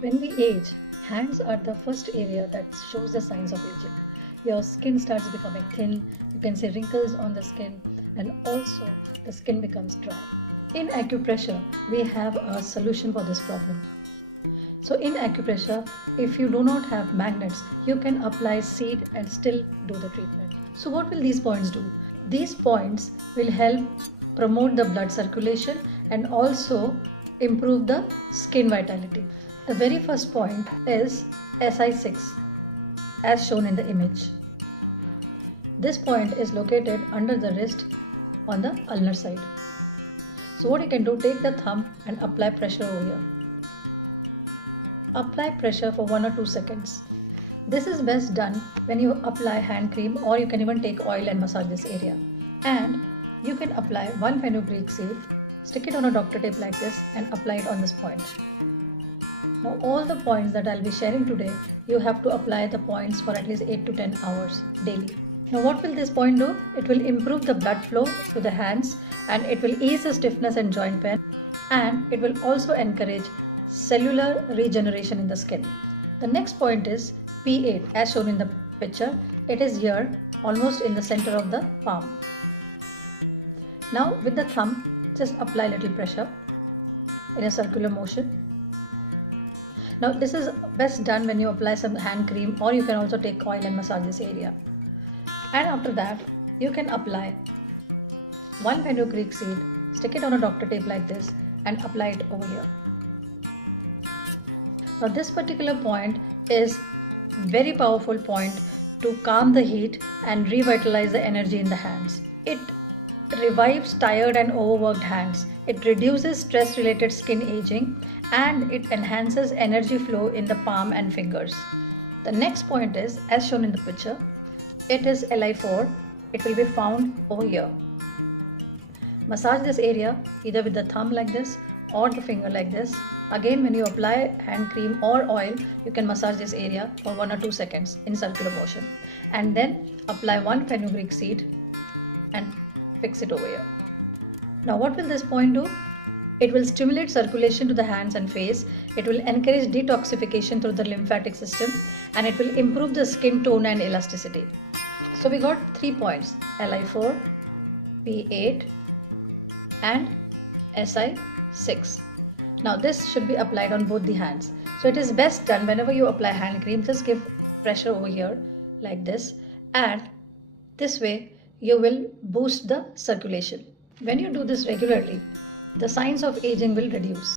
When we age, hands are the first area that shows the signs of aging. Your skin starts becoming thin, you can see wrinkles on the skin, and also the skin becomes dry. In acupressure, we have a solution for this problem. So in acupressure, if you do not have magnets, you can apply seed and still do the treatment. So what will these points do? These points will help promote the blood circulation and also improve the skin vitality. The very first point is SI6 as shown in the image. This point is located under the wrist on the ulnar side. So what you can do, take the thumb and apply pressure over here. Apply pressure for 1 or 2 seconds. This is best done when you apply hand cream, or you can even take oil and massage this area. And you can apply 1 fenugreek seed, stick it on a doctor tape like this and apply it on this point. Now all the points that I'll be sharing today, you have to apply the points for at least 8 to 10 hours daily. Now what will this point do? It will improve the blood flow to the hands, and it will ease the stiffness and joint pain, and it will also encourage cellular regeneration in the skin. The next point is P8 as shown in the picture. It is here almost in the center of the palm. Now with the thumb, just apply little pressure in a circular motion. Now this is best done when you apply some hand cream, or you can also take oil and massage this area. And after that, you can apply 1 fenugreek seed, stick it on a doctor tape like this and apply it over here. Now this particular point is very powerful point to calm the heat and revitalize the energy in the hands. It revives tired and overworked hands. It reduces stress related skin aging, and it enhances energy flow in the palm and fingers. The next point is as shown in the picture. It is Li4. It will be found over here. Massage this area either with the thumb like this or the finger like this. Again, when you apply hand cream or oil, you can massage this area for 1 or 2 seconds in circular motion, and then apply 1 fenugreek seed and fix it over here. Now what will this point do? It will stimulate circulation to the hands and face. It will encourage detoxification through the lymphatic system, and it will improve the skin tone and elasticity. So we got 3 points: Li4, P8 and SI6. Now this should be applied on both the hands. So it is best done whenever you apply hand cream, just give pressure over here like this, and this way you will boost the circulation. When you do this regularly, the signs of aging will reduce.